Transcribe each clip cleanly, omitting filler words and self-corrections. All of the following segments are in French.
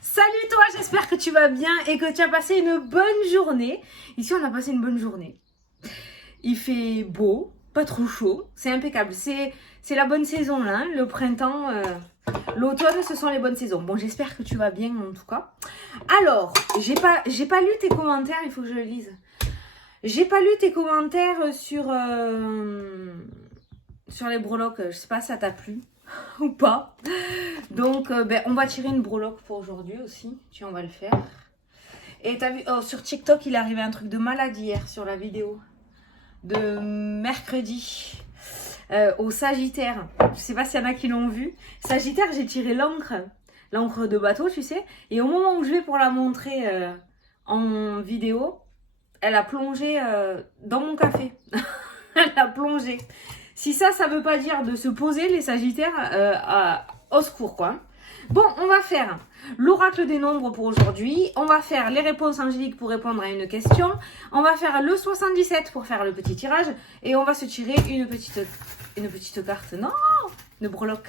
Salut toi, j'espère que tu vas bien et que tu as passé une bonne journée. Ici, on a passé une bonne journée. Il fait beau, pas trop chaud, c'est impeccable. C'est la bonne saison là, hein. Le printemps, l'automne, ce sont les bonnes saisons. Bon, j'espère que tu vas bien en tout cas. Alors, j'ai pas lu tes commentaires, il faut que je le lise. J'ai pas lu tes commentaires sur les breloques. Je sais pas si ça t'a plu ou pas. Donc, on va tirer une breloque pour aujourd'hui aussi. Tiens, on va le faire. Et t'as vu, sur TikTok, il est arrivé un truc de malade hier sur la vidéo de mercredi au Sagittaire. Je sais pas s'il y en a qui l'ont vu. Sagittaire, j'ai tiré l'encre de bateau, tu sais. Et au moment où je vais pour la montrer en vidéo, elle a plongé dans mon café. Elle a plongé. Si ça veut pas dire de se poser, les Sagittaires, au secours, quoi. Bon, on va faire l'oracle des nombres pour aujourd'hui. On va faire les réponses angéliques pour répondre à une question. On va faire le 77 pour faire le petit tirage. Et on va se tirer une petite carte. Non, une breloque.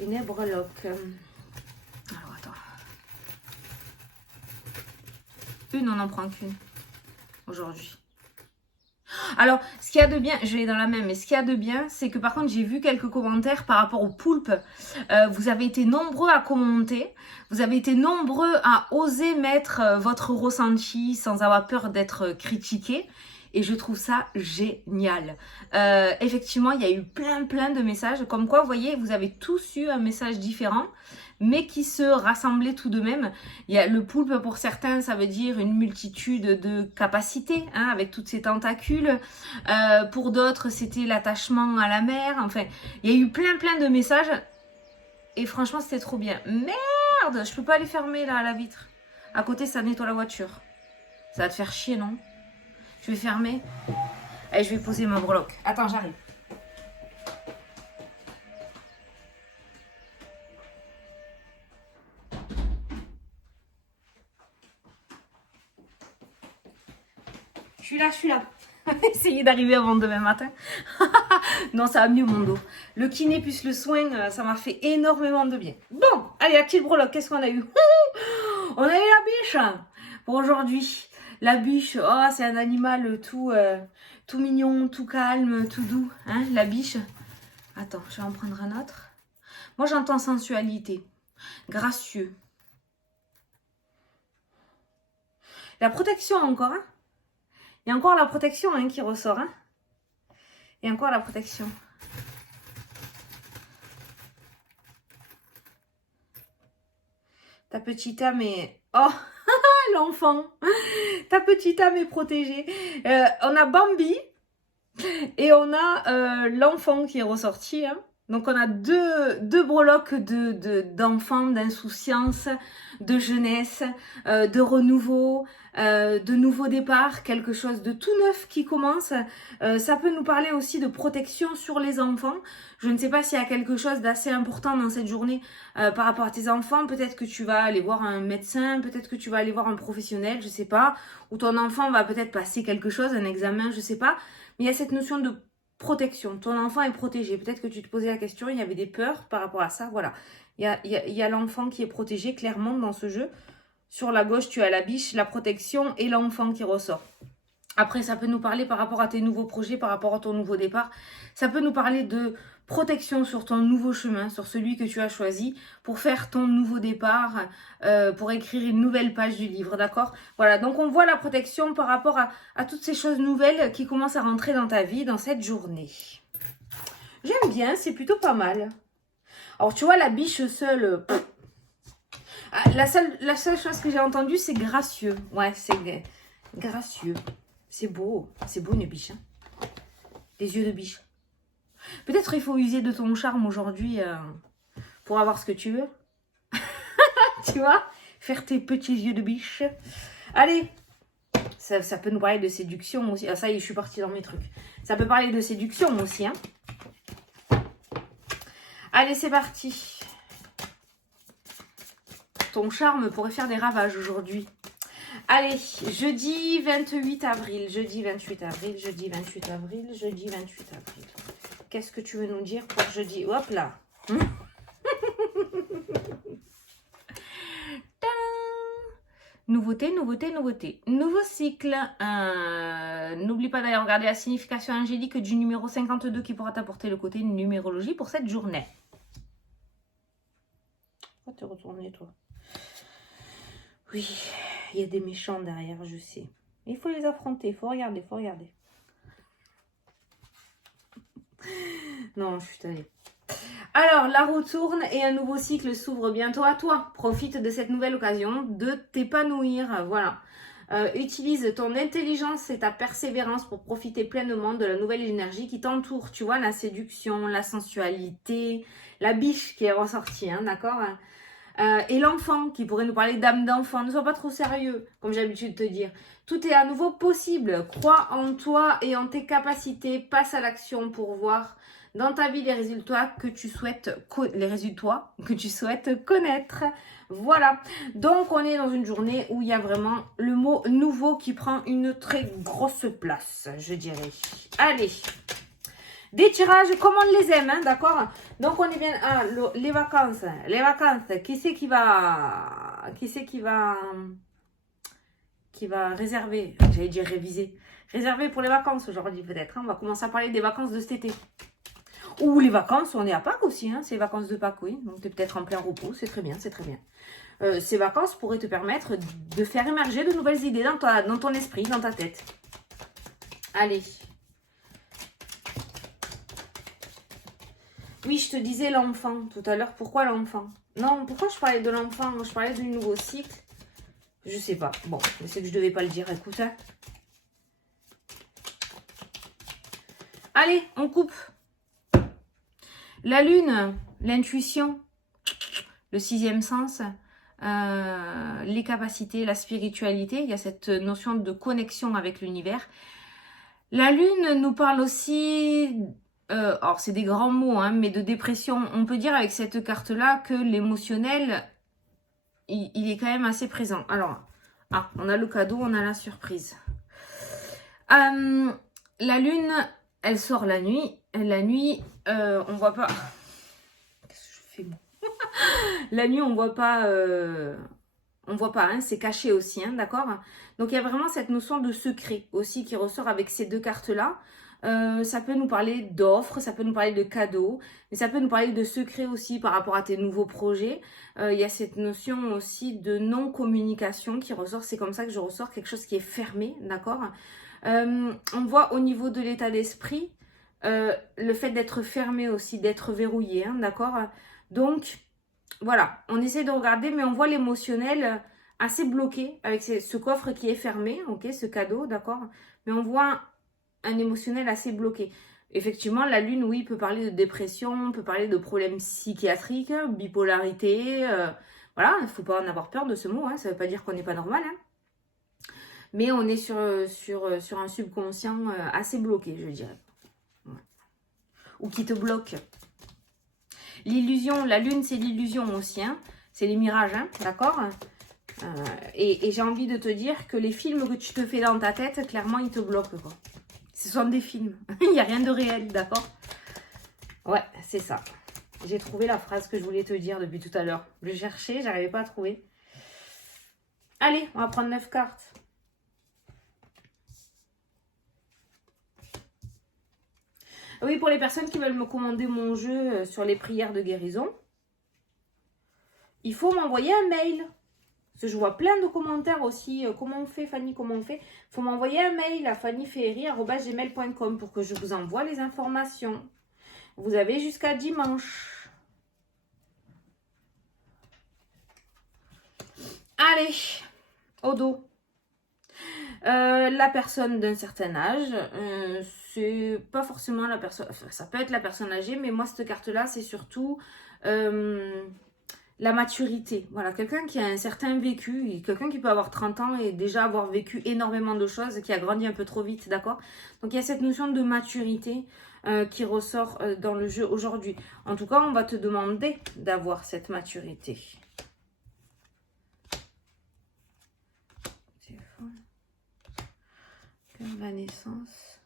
Une breloque. Alors, attends. Une, on n'en prend qu'une aujourd'hui. Alors, ce qu'il y a de bien, je vais dans la même, mais ce qu'il y a de bien, c'est que par contre, j'ai vu quelques commentaires par rapport au poulpe. Vous avez été nombreux à commenter, vous avez été nombreux à oser mettre votre ressenti sans avoir peur d'être critiqué. Et je trouve ça génial. Effectivement, il y a eu plein de messages. Comme quoi, vous voyez, vous avez tous eu un message différent, mais qui se rassemblaient tout de même. Il y a le poulpe, pour certains, ça veut dire une multitude de capacités, hein, avec toutes ces tentacules. Pour d'autres, c'était l'attachement à la mer. Enfin, il y a eu plein de messages. Et franchement, c'était trop bien. Merde, je peux pas aller fermer là, la vitre. À côté, ça nettoie la voiture. Ça va te faire chier, non? Je vais fermer. Allez, je vais poser ma breloque. Attends, j'arrive. Je suis là. Essayer d'arriver avant demain matin. Non, ça va mieux mon dos. Le kiné plus le soin, ça m'a fait énormément de bien. Bon, allez, la petite breloque, qu'est-ce qu'on a eu? On a eu la biche pour aujourd'hui. La biche, oh, c'est un animal tout mignon, tout calme, tout doux. Hein, la biche. Attends, je vais en prendre un autre. Moi, j'entends sensualité, gracieux. La protection encore, hein. Il y a encore la protection hein, qui ressort. Hein. Il y a encore la protection. Ta petite âme est... Oh, l'enfant. Ta petite âme est protégée. On a Bambi et on a l'enfant qui est ressorti. Hein. Donc on a deux breloques d'enfants, d'insouciance, de jeunesse, de renouveau, de nouveau départ, quelque chose de tout neuf qui commence. Ça peut nous parler aussi de protection sur les enfants. Je ne sais pas s'il y a quelque chose d'assez important dans cette journée par rapport à tes enfants. Peut-être que tu vas aller voir un médecin, peut-être que tu vas aller voir un professionnel, je sais pas. Ou ton enfant va peut-être passer quelque chose, un examen, je sais pas. Mais il y a cette notion de protection. Ton enfant est protégé. Peut-être que tu te posais la question, il y avait des peurs par rapport à ça. Voilà. Il y a l'enfant qui est protégé clairement dans ce jeu. Sur la gauche, tu as la biche, la protection et l'enfant qui ressort. Après, ça peut nous parler par rapport à tes nouveaux projets, par rapport à ton nouveau départ. Ça peut nous parler de protection sur ton nouveau chemin, sur celui que tu as choisi pour faire ton nouveau départ, pour écrire une nouvelle page du livre, d'accord? Voilà, donc on voit la protection par rapport à toutes ces choses nouvelles qui commencent à rentrer dans ta vie dans cette journée. J'aime bien, c'est plutôt pas mal. Alors, tu vois, la biche seule... la seule chose que j'ai entendue, c'est gracieux. Ouais, c'est gracieux. C'est beau une biche. Hein. Les yeux de biche. Peut-être il faut user de ton charme aujourd'hui pour avoir ce que tu veux. Tu vois, faire tes petits yeux de biche. Allez, ça peut nous parler de séduction aussi. Ah, ça y est, je suis partie dans mes trucs. Ça peut parler de séduction aussi. Hein. Allez, c'est parti. Ton charme pourrait faire des ravages aujourd'hui. Allez, jeudi 28 avril, jeudi 28 avril, jeudi 28 avril, jeudi 28 avril. Qu'est-ce que tu veux nous dire pour jeudi? Hop là. Nouveauté, nouveauté, nouveauté. Nouveau cycle. N'oublie pas d'aller regarder la signification angélique du numéro 52 qui pourra t'apporter le côté numérologie pour cette journée. Pourquoi t'es retourné, toi? Oui, il y a des méchants derrière, je sais. Il faut les affronter, il faut regarder, il faut regarder. Non, je suis allée. Alors, la roue tourne et un nouveau cycle s'ouvre bientôt à toi. Profite de cette nouvelle occasion de t'épanouir. Voilà. Utilise ton intelligence et ta persévérance pour profiter pleinement de la nouvelle énergie qui t'entoure. Tu vois, la séduction, la sensualité, la biche qui est ressortie, hein, d'accord? Et l'enfant qui pourrait nous parler d'âme d'enfant. Ne sois pas trop sérieux, comme j'ai l'habitude de te dire. Tout est à nouveau possible. Crois en toi et en tes capacités. Passe à l'action pour voir dans ta vie les résultats que tu souhaites connaître. Voilà. Donc, on est dans une journée où il y a vraiment le mot nouveau qui prend une très grosse place, je dirais. Allez. Des tirages comme on les aime, hein, d'accord? Donc, on est bien... Ah, les vacances. Les vacances. Qui c'est qui va réserver? J'allais dire réviser. Réserver pour les vacances aujourd'hui, peut-être. Hein. On va commencer à parler des vacances de cet été. Ou les vacances, on est à Pâques aussi. Hein. C'est les vacances de Pâques, oui. Donc, tu es peut-être en plein repos. C'est très bien, c'est très bien. Ces vacances pourraient te permettre de faire émerger de nouvelles idées dans ton esprit, dans ta tête. Allez. Oui, je te disais l'enfant tout à l'heure. Pourquoi l'enfant? Non, pourquoi je parlais de l'enfant? Je parlais du nouveau cycle. Je sais pas. Bon, je sais que je devais pas le dire. Écoute, hein. Allez, on coupe. La lune, l'intuition, le sixième sens, les capacités, la spiritualité. Il y a cette notion de connexion avec l'univers. La lune nous parle aussi... alors, c'est des grands mots, hein, mais de dépression. On peut dire avec cette carte-là que l'émotionnel, il est quand même assez présent. Alors, on a le cadeau, on a la surprise. La lune, elle sort la nuit. La nuit, on voit pas... Qu'est-ce que je fais, moi? La nuit, on voit pas... On voit pas, hein, c'est caché aussi, hein, d'accord? Donc, il y a vraiment cette notion de secret aussi qui ressort avec ces deux cartes-là. Ça peut nous parler d'offres, ça peut nous parler de cadeaux, mais ça peut nous parler de secrets aussi par rapport à tes nouveaux projets. Il y a cette notion aussi de non-communication qui ressort, c'est comme ça que je ressors quelque chose qui est fermé, d'accord? On voit au niveau de l'état d'esprit, le fait d'être fermé aussi, d'être verrouillé, hein, d'accord? Donc, voilà, on essaie de regarder, mais on voit l'émotionnel assez bloqué avec ce coffre qui est fermé, ok, ce cadeau, d'accord? Mais on voit un émotionnel assez bloqué. Effectivement, la lune, oui, peut parler de dépression, peut parler de problèmes psychiatriques, bipolarité. Voilà, il ne faut pas en avoir peur de ce mot, hein, ça ne veut pas dire qu'on n'est pas normal. Hein. Mais on est sur un subconscient assez bloqué, je dirais. Ouais. Ou qui te bloque. L'illusion, la lune, c'est l'illusion aussi. Hein. C'est les mirages, hein, d'accord? Et j'ai envie de te dire que les films que tu te fais dans ta tête, clairement, ils te bloquent, quoi. Ce sont des films. Il n'y a rien de réel, d'accord? Ouais, c'est ça. J'ai trouvé la phrase que je voulais te dire depuis tout à l'heure. Je cherchais, j'arrivais pas à trouver. Allez, on va prendre 9 cartes. Oui, pour les personnes qui veulent me commander mon jeu sur les prières de guérison, il faut m'envoyer un mail. Parce que je vois plein de commentaires aussi. Comment on fait, Fanny, comment on fait? Il faut m'envoyer un mail à fannyferry@gmail.com pour que je vous envoie les informations. Vous avez jusqu'à dimanche. Allez, au dos. La personne d'un certain âge, c'est pas forcément la personne... Enfin, ça peut être la personne âgée, mais moi, cette carte-là, c'est surtout... la maturité, voilà, quelqu'un qui a un certain vécu, quelqu'un qui peut avoir 30 ans et déjà avoir vécu énormément de choses, qui a grandi un peu trop vite, d'accord? Donc il y a cette notion de maturité qui ressort dans le jeu aujourd'hui. En tout cas, on va te demander d'avoir cette maturité. La naissance.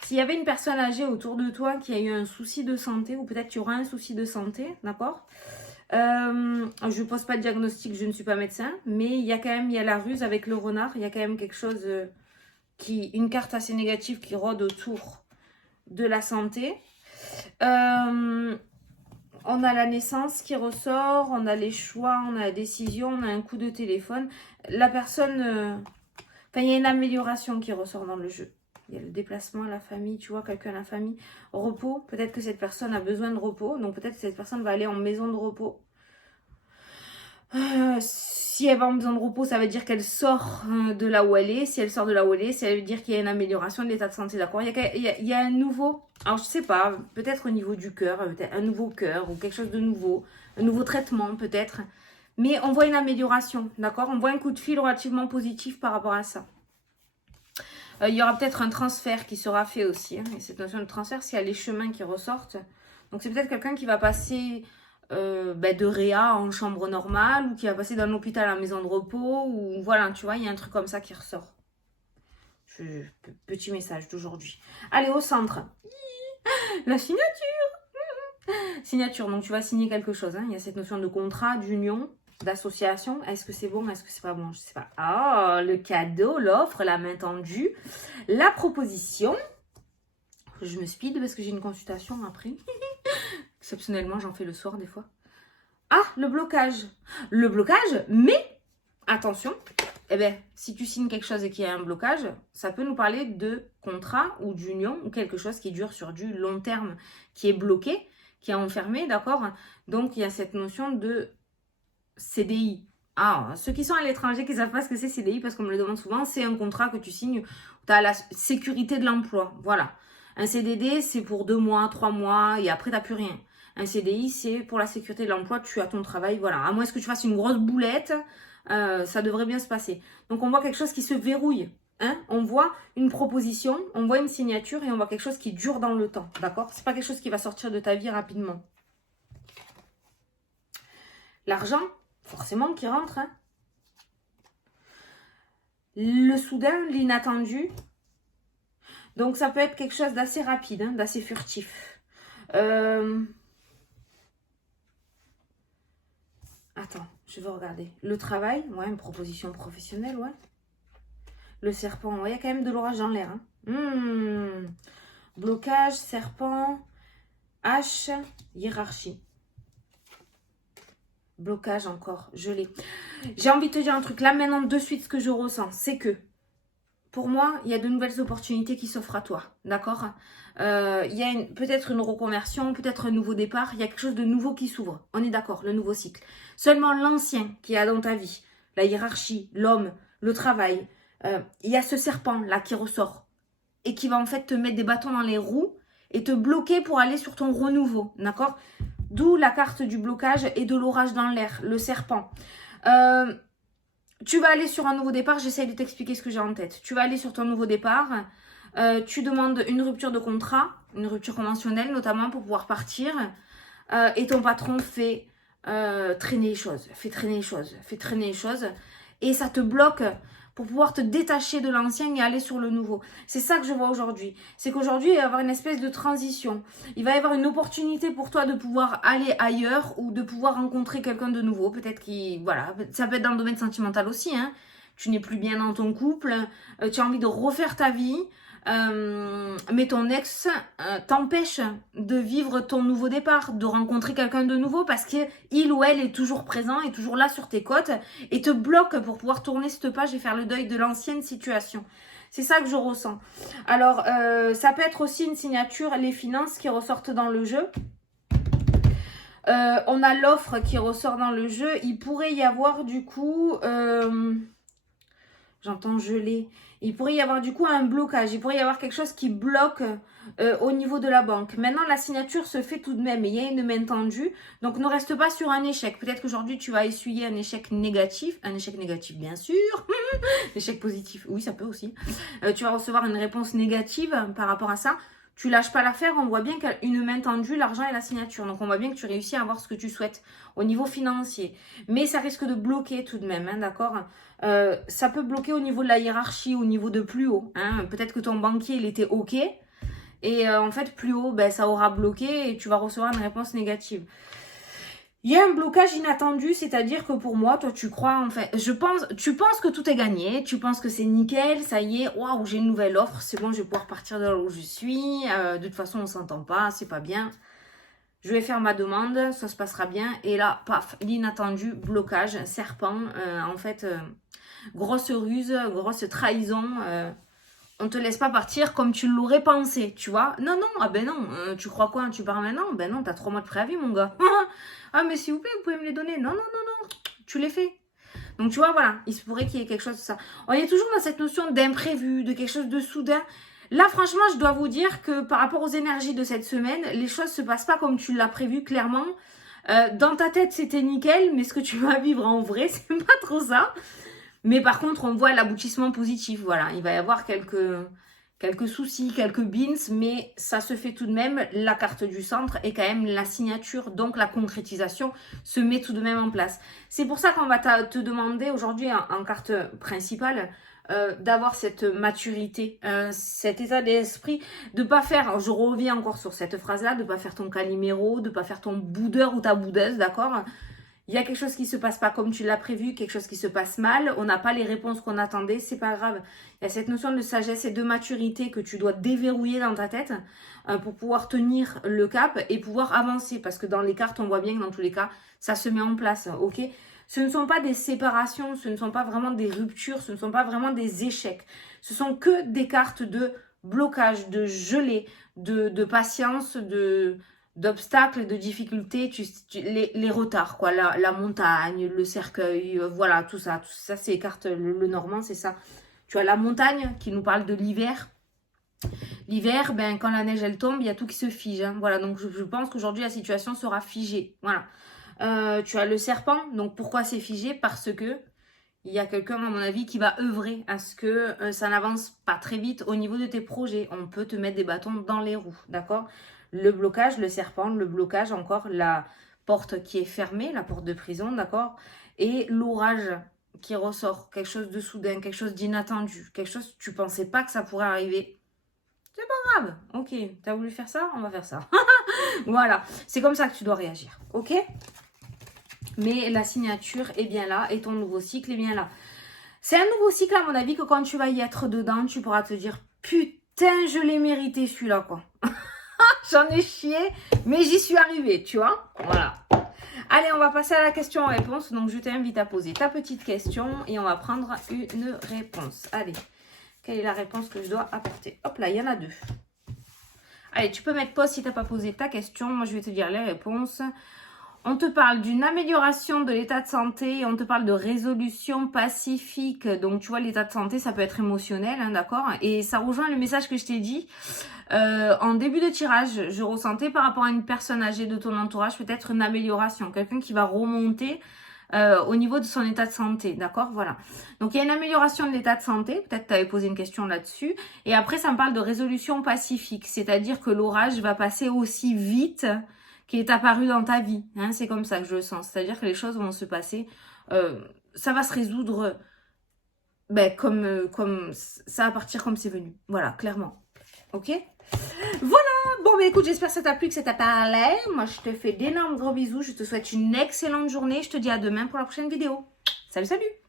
S'il y avait une personne âgée autour de toi qui a eu un souci de santé, ou peut-être tu auras un souci de santé, d'accord? Je ne pose pas de diagnostic, je ne suis pas médecin, mais il y a la ruse avec le renard, il y a quand même quelque chose une carte assez négative qui rôde autour de la santé. On a la naissance qui ressort, on a les choix, on a la décision, on a un coup de téléphone. La personne... il y a une amélioration qui ressort dans le jeu. Il y a le déplacement, la famille, tu vois, quelqu'un à la famille. Repos, peut-être que cette personne a besoin de repos. Donc peut-être que cette personne va aller en maison de repos. Si elle va en maison de repos, ça veut dire qu'elle sort de là où elle est. Si elle sort de là où elle est, ça veut dire qu'il y a une amélioration de l'état de santé, d'accord. Il y a un nouveau, alors je sais pas, peut-être au niveau du cœur, peut-être un nouveau cœur ou quelque chose de nouveau, un nouveau traitement peut-être. Mais on voit une amélioration, d'accord. On voit un coup de fil relativement positif par rapport à ça. Il y aura peut-être un transfert qui sera fait aussi. Hein. Et cette notion de transfert, s'il y a les chemins qui ressortent. Donc c'est peut-être quelqu'un qui va passer de réa en chambre normale ou qui va passer d'un hôpital à la maison de repos. Ou voilà, tu vois, il y a un truc comme ça qui ressort. Petit message d'aujourd'hui. Allez, au centre. La signature. Signature, donc tu vas signer quelque chose. Hein. Il y a cette notion de contrat, d'union, d'association. Est-ce que c'est bon? Est-ce que c'est pas bon? Je sais pas. Ah, le cadeau, l'offre, la main tendue, la proposition. Je me speed parce que j'ai une consultation après. Exceptionnellement, j'en fais le soir des fois. Ah, le blocage. Le blocage, mais attention, si tu signes quelque chose et qu'il y a un blocage, ça peut nous parler de contrat ou d'union ou quelque chose qui dure sur du long terme, qui est bloqué, qui est enfermé, d'accord? Donc, il y a cette notion de CDI. Ah, ceux qui sont à l'étranger qui ne savent pas ce que c'est CDI, parce qu'on me le demande souvent, c'est un contrat que tu signes, tu as la sécurité de l'emploi. Voilà. Un CDD, c'est pour 2 mois, 3 mois, et après, tu n'as plus rien. Un CDI, c'est pour la sécurité de l'emploi, tu as ton travail, voilà. À moins que tu fasses une grosse boulette, ça devrait bien se passer. Donc, on voit quelque chose qui se verrouille. Hein, on voit une proposition, on voit une signature et on voit quelque chose qui dure dans le temps. D'accord? C'est pas quelque chose qui va sortir de ta vie rapidement. L'argent, forcément, qui rentre. Hein. Le soudain, l'inattendu. Donc, ça peut être quelque chose d'assez rapide, hein, d'assez furtif. Attends, je vais regarder. Le travail, ouais, une proposition professionnelle, ouais. Le serpent, ouais, il y a quand même de l'orage dans l'air. Hein. Blocage, serpent, hache, hiérarchie. Blocage encore, je l'ai. J'ai envie de te dire un truc. Là, maintenant, de suite, ce que je ressens, c'est que pour moi, il y a de nouvelles opportunités qui s'offrent à toi. D'accord? Il y a peut-être une reconversion, peut-être un nouveau départ. Il y a quelque chose de nouveau qui s'ouvre. On est d'accord, le nouveau cycle. Seulement l'ancien qui y a dans ta vie, la hiérarchie, l'homme, le travail, il y a ce serpent-là qui ressort et qui va en fait te mettre des bâtons dans les roues et te bloquer pour aller sur ton renouveau. D'accord? D'où la carte du blocage et de l'orage dans l'air, le serpent. Tu vas aller sur un nouveau départ, j'essaye de t'expliquer ce que j'ai en tête. Tu vas aller sur ton nouveau départ, tu demandes une rupture de contrat, une rupture conventionnelle notamment pour pouvoir partir. Et ton patron fait traîner les choses, fait traîner les choses. Et ça te bloque pour pouvoir te détacher de l'ancien et aller sur le nouveau. C'est ça que je vois aujourd'hui. C'est qu'aujourd'hui, il va y avoir une espèce de transition. Il va y avoir une opportunité pour toi de pouvoir aller ailleurs ou de pouvoir rencontrer quelqu'un de nouveau. Peut-être voilà, ça peut être dans le domaine sentimental aussi. Hein. Tu n'es plus bien dans ton couple, tu as envie de refaire ta vie. Mais ton ex t'empêche de vivre ton nouveau départ, de rencontrer quelqu'un de nouveau parce qu'il ou elle est toujours présent, est toujours là sur tes côtes et te bloque pour pouvoir tourner cette page et faire le deuil de l'ancienne situation. C'est ça que je ressens. Alors, ça peut être aussi une signature, les finances qui ressortent dans le jeu. On a l'offre qui ressort dans le jeu. Il pourrait y avoir du coup... J'entends geler. Il pourrait y avoir du coup un blocage. Il pourrait y avoir quelque chose qui bloque au niveau de la banque. Maintenant, la signature se fait tout de même. Il y a une main tendue. Donc, ne reste pas sur un échec. Peut-être qu'aujourd'hui, tu vas essuyer un échec négatif. Un échec négatif, bien sûr. Échec positif, oui, ça peut aussi. Tu vas recevoir une réponse négative par rapport à ça. Tu lâches pas l'affaire, on voit bien qu'une main tendue, l'argent et la signature. Donc, on voit bien que tu réussis à avoir ce que tu souhaites au niveau financier. Mais ça risque de bloquer tout de même, hein, d'accord? Ça peut bloquer au niveau de la hiérarchie, au niveau de plus haut. Hein. Peut-être que ton banquier, il était OK. Et en fait, plus haut, ça aura bloqué et tu vas recevoir une réponse négative. Il y a un blocage inattendu, c'est-à-dire que pour moi, toi, tu crois en fait, tu penses que tout est gagné, tu penses que c'est nickel, ça y est, waouh, j'ai une nouvelle offre, c'est bon, je vais pouvoir partir de là où je suis, de toute façon, on s'entend pas, c'est pas bien. Je vais faire ma demande, ça se passera bien, et là, paf, l'inattendu, blocage, serpent, en fait, grosse ruse, grosse trahison, on te laisse pas partir comme tu l'aurais pensé, tu vois. Non, non, ah ben non, tu crois quoi, tu pars maintenant? Ben non, t'as 3 mois de préavis, mon gars. Ah, mais s'il vous plaît, vous pouvez me les donner. Non, non, non, non, tu les fais. Donc, tu vois, voilà, il se pourrait qu'il y ait quelque chose de ça. On est toujours dans cette notion d'imprévu, de quelque chose de soudain. Là, franchement, je dois vous dire que par rapport aux énergies de cette semaine, les choses se passent pas comme tu l'as prévu, clairement. Dans ta tête, c'était nickel, mais ce que tu vas vivre en vrai, c'est pas trop ça. Mais par contre, on voit l'aboutissement positif. Voilà, il va y avoir quelques soucis, quelques bins, mais ça se fait tout de même. La carte du centre est quand même la signature, donc la concrétisation se met tout de même en place. C'est pour ça qu'on va te demander aujourd'hui en carte principale d'avoir cette maturité, cet état d'esprit, de pas faire, je reviens encore sur cette phrase-là, de pas faire ton caliméro, de pas faire ton boudeur ou ta boudeuse, d'accord ? Il y a quelque chose qui se passe pas comme tu l'as prévu, quelque chose qui se passe mal, on n'a pas les réponses qu'on attendait, c'est pas grave. Il y a cette notion de sagesse et de maturité que tu dois déverrouiller dans ta tête pour pouvoir tenir le cap et pouvoir avancer. Parce que dans les cartes, on voit bien que dans tous les cas, ça se met en place, ok ? Ce ne sont pas des séparations, ce ne sont pas vraiment des ruptures, ce ne sont pas vraiment des échecs. Ce sont que des cartes de blocage, de gelée, de patience, d'obstacles, de difficultés, les retards, quoi, la montagne, le cercueil, voilà, tout ça c'est les cartes, le normand, c'est ça. Tu as la montagne qui nous parle de l'hiver. L'hiver, ben, quand la neige, elle tombe, il y a tout qui se fige, hein. Voilà, donc je pense qu'aujourd'hui, la situation sera figée, voilà. Tu as le serpent, donc pourquoi c'est figé? Parce que il y a quelqu'un, à mon avis, qui va œuvrer à ce que ça n'avance pas très vite au niveau de tes projets. On peut te mettre des bâtons dans les roues, d'accord? Le blocage, le serpent, le blocage, encore la porte qui est fermée, la porte de prison, d'accord? Et l'orage qui ressort, quelque chose de soudain, quelque chose d'inattendu, quelque chose, tu pensais pas que ça pourrait arriver. C'est pas grave, ok, t'as voulu faire ça, on va faire ça. Voilà, c'est comme ça que tu dois réagir, ok? Mais la signature est bien là et ton nouveau cycle est bien là. C'est un nouveau cycle, à mon avis, que quand tu vas y être dedans, tu pourras te dire « Putain, je l'ai mérité celui-là, quoi. » J'en ai chié, mais j'y suis arrivée, tu vois. Voilà. Allez, on va passer à la question-réponse. Donc, je t'invite à poser ta petite question et on va prendre une réponse. Allez, quelle est la réponse que je dois apporter? Hop là, il y en a 2. Allez, tu peux mettre pause si tu n'as pas posé ta question. Moi, je vais te dire les réponses. On te parle d'une amélioration de l'état de santé, on te parle de résolution pacifique. Donc, tu vois, l'état de santé, ça peut être émotionnel, hein, d'accord? Et ça rejoint le message que je t'ai dit. En début de tirage, je ressentais par rapport à une personne âgée de ton entourage peut-être une amélioration. Quelqu'un qui va remonter au niveau de son état de santé, d'accord? Voilà. Donc, il y a une amélioration de l'état de santé. Peut-être que tu avais posé une question là-dessus. Et après, ça me parle de résolution pacifique. C'est-à-dire que l'orage va passer aussi vite qui est apparu dans ta vie. Hein, c'est comme ça que je le sens. C'est-à-dire que les choses vont se passer. Ça va se résoudre comme ça va partir comme c'est venu. Voilà, clairement. Ok? Voilà. Bon, mais écoute, j'espère que ça t'a plu, que ça t'a parlé. Moi, je te fais d'énormes gros bisous. Je te souhaite une excellente journée. Je te dis à demain pour la prochaine vidéo. Salut, salut!